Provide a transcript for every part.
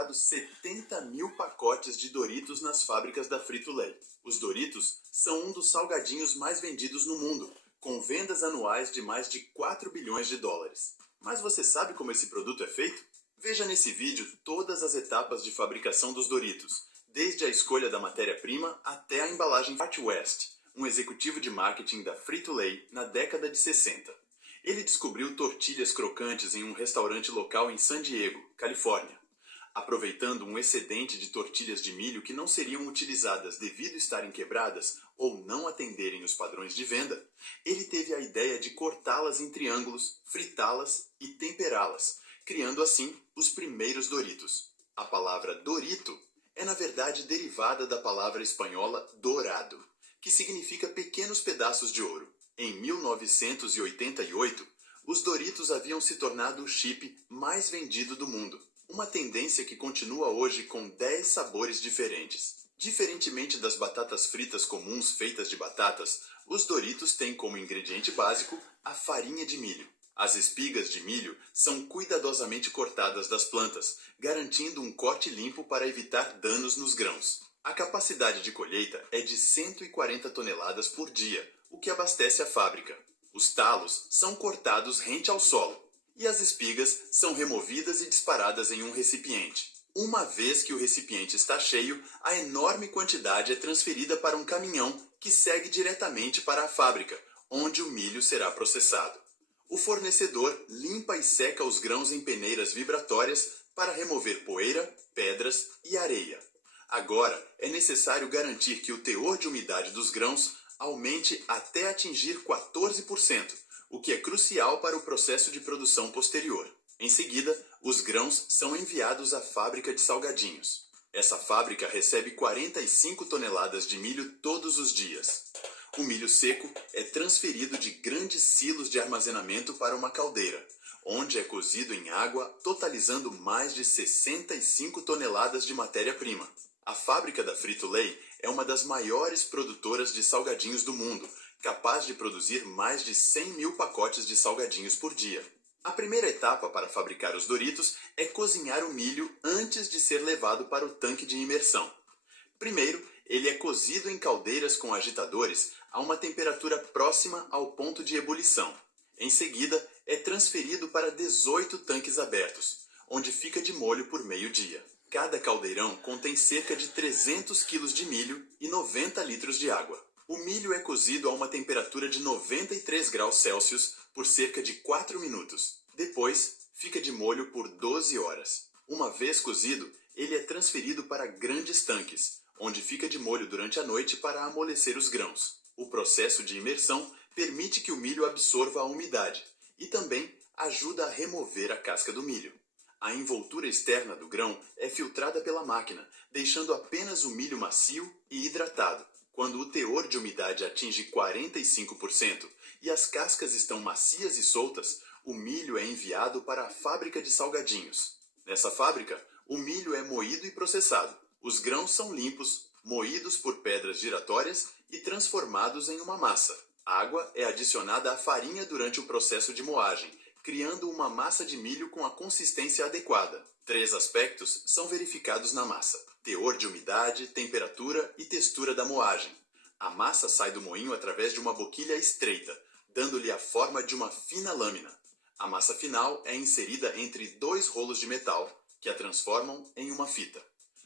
fabricado 70 mil pacotes de Doritos nas fábricas da Frito-Lay. Os Doritos são um dos salgadinhos mais vendidos no mundo, com vendas anuais de mais de 4 bilhões de dólares. Mas você sabe como esse produto é feito? Veja nesse vídeo todas as etapas de fabricação dos Doritos, desde a escolha da matéria-prima até a embalagem. Art West, um executivo de marketing da Frito-Lay na década de 60. Ele descobriu tortilhas crocantes em um restaurante local em San Diego, Califórnia. Aproveitando um excedente de tortilhas de milho que não seriam utilizadas devido estarem quebradas ou não atenderem os padrões de venda, ele teve a ideia de cortá-las em triângulos, fritá-las e temperá-las, criando assim os primeiros Doritos. A palavra Dorito é na verdade derivada da palavra espanhola dourado, que significa pequenos pedaços de ouro. Em 1988, os Doritos haviam se tornado o chip mais vendido do mundo, uma tendência que continua hoje com 10 sabores diferentes. Diferentemente das batatas fritas comuns feitas de batatas, os Doritos têm como ingrediente básico a farinha de milho. As espigas de milho são cuidadosamente cortadas das plantas, garantindo um corte limpo para evitar danos nos grãos. A capacidade de colheita é de 140 toneladas por dia, o que abastece a fábrica. Os talos são cortados rente ao solo e as espigas são removidas e disparadas em um recipiente. Uma vez que o recipiente está cheio, a enorme quantidade é transferida para um caminhão que segue diretamente para a fábrica, onde o milho será processado. O fornecedor limpa e seca os grãos em peneiras vibratórias para remover poeira, pedras e areia. Agora, é necessário garantir que o teor de umidade dos grãos aumente até atingir 14%, o que é crucial para o processo de produção posterior. Em seguida, os grãos são enviados à fábrica de salgadinhos. Essa fábrica recebe 45 toneladas de milho todos os dias. O milho seco é transferido de grandes silos de armazenamento para uma caldeira, onde é cozido em água, totalizando mais de 65 toneladas de matéria-prima. A fábrica da Frito-Lay é uma das maiores produtoras de salgadinhos do mundo, capaz de produzir mais de 100 mil pacotes de salgadinhos por dia. A primeira etapa para fabricar os Doritos é cozinhar o milho antes de ser levado para o tanque de imersão. Primeiro, ele é cozido em caldeiras com agitadores a uma temperatura próxima ao ponto de ebulição. Em seguida, é transferido para 18 tanques abertos, onde fica de molho por meio-dia. Cada caldeirão contém cerca de 300 kg de milho e 90 litros de água. O milho é cozido a uma temperatura de 93 graus Celsius por cerca de 4 minutos. Depois, fica de molho por 12 horas. Uma vez cozido, ele é transferido para grandes tanques, onde fica de molho durante a noite para amolecer os grãos. O processo de imersão permite que o milho absorva a umidade e também ajuda a remover a casca do milho. A envoltura externa do grão é filtrada pela máquina, deixando apenas o milho macio e hidratado. Quando o teor de umidade atinge 45% e as cascas estão macias e soltas, o milho é enviado para a fábrica de salgadinhos. Nessa fábrica, o milho é moído e processado. Os grãos são limpos, moídos por pedras giratórias e transformados em uma massa. Água é adicionada à farinha durante o processo de moagem, criando uma massa de milho com a consistência adequada. 3 aspectos são verificados na massa: teor de umidade, temperatura e textura da moagem. A massa sai do moinho através de uma boquilha estreita, dando-lhe a forma de uma fina lâmina. A massa final é inserida entre 2 rolos de metal, que a transformam em uma fita.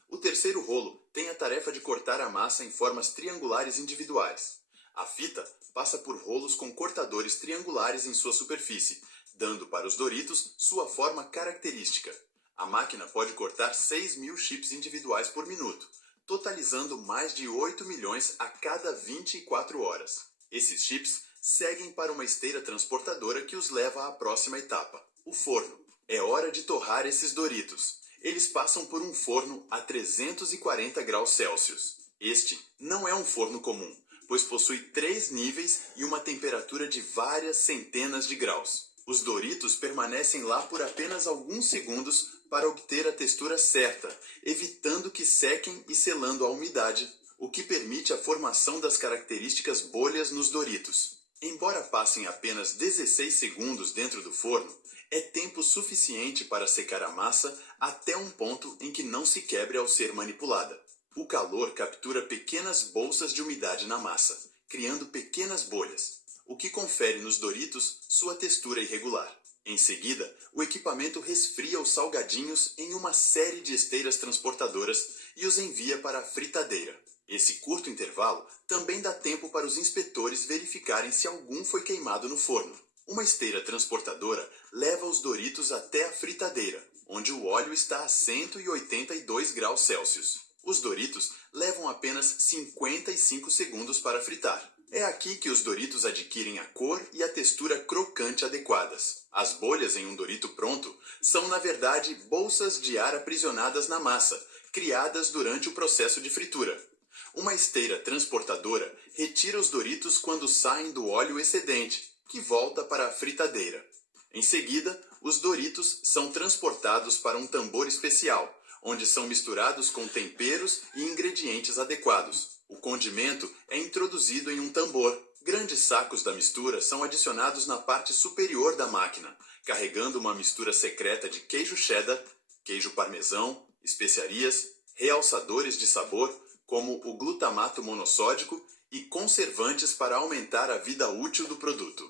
O terceiro rolo tem a tarefa de cortar a massa em formas triangulares individuais. A fita passa por rolos com cortadores triangulares em sua superfície, dando para os Doritos sua forma característica. A máquina pode cortar 6 mil chips individuais por minuto, totalizando mais de 8 milhões a cada 24 horas. Esses chips seguem para uma esteira transportadora que os leva à próxima etapa, o forno. É hora de torrar esses Doritos. Eles passam por um forno a 340 graus Celsius. Este não é um forno comum, pois possui 3 níveis e uma temperatura de várias centenas de graus. Os Doritos permanecem lá por apenas alguns segundos para obter a textura certa, evitando que sequem e selando a umidade, o que permite a formação das características bolhas nos Doritos. Embora passem apenas 16 segundos dentro do forno, é tempo suficiente para secar a massa até um ponto em que não se quebre ao ser manipulada. O calor captura pequenas bolsas de umidade na massa, criando pequenas bolhas, o que confere nos Doritos sua textura irregular. Em seguida, o equipamento resfria os salgadinhos em uma série de esteiras transportadoras e os envia para a fritadeira. Esse curto intervalo também dá tempo para os inspetores verificarem se algum foi queimado no forno. Uma esteira transportadora leva os Doritos até a fritadeira, onde o óleo está a 182 graus Celsius. Os Doritos levam apenas 55 segundos para fritar. É aqui que os Doritos adquirem a cor e a textura crocante adequadas. As bolhas em um Dorito pronto são, na verdade, bolsas de ar aprisionadas na massa, criadas durante o processo de fritura. Uma esteira transportadora retira os Doritos quando saem do óleo excedente, que volta para a fritadeira. Em seguida, os Doritos são transportados para um tambor especial, onde são misturados com temperos e ingredientes adequados. O condimento é introduzido em um tambor. Grandes sacos da mistura são adicionados na parte superior da máquina, carregando uma mistura secreta de queijo cheddar, queijo parmesão, especiarias, realçadores de sabor, como o glutamato monossódico, e conservantes para aumentar a vida útil do produto.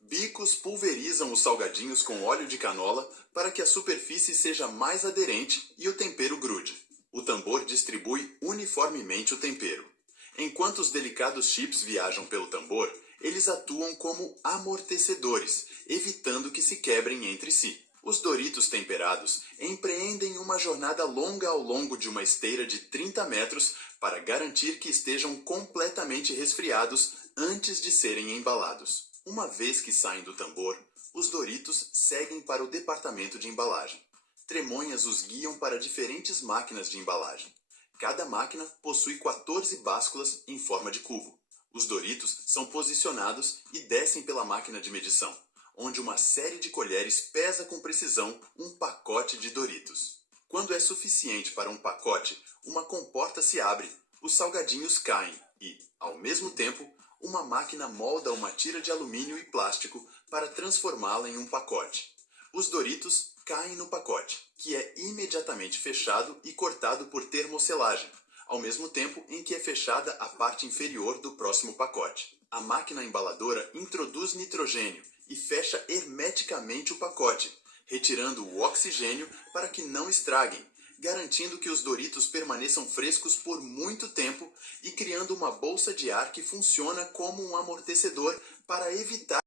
Bicos pulverizam os salgadinhos com óleo de canola para que a superfície seja mais aderente e o tempero grude. O tambor distribui uniformemente o tempero. Enquanto os delicados chips viajam pelo tambor, eles atuam como amortecedores, evitando que se quebrem entre si. Os Doritos temperados empreendem uma jornada longa ao longo de uma esteira de 30 metros para garantir que estejam completamente resfriados antes de serem embalados. Uma vez que saem do tambor, os Doritos seguem para o departamento de embalagem. Tremonhas os guiam para diferentes máquinas de embalagem. Cada máquina possui 14 básculas em forma de cubo. Os Doritos são posicionados e descem pela máquina de medição, onde uma série de colheres pesa com precisão um pacote de Doritos. Quando é suficiente para um pacote, uma comporta se abre, os salgadinhos caem e, ao mesmo tempo, uma máquina molda uma tira de alumínio e plástico para transformá-la em um pacote. Os Doritos caem no pacote, que é imediatamente fechado e cortado por termoselagem, ao mesmo tempo em que é fechada a parte inferior do próximo pacote. A máquina embaladora introduz nitrogênio e fecha hermeticamente o pacote, retirando o oxigênio para que não estraguem, garantindo que os Doritos permaneçam frescos por muito tempo e criando uma bolsa de ar que funciona como um amortecedor para evitar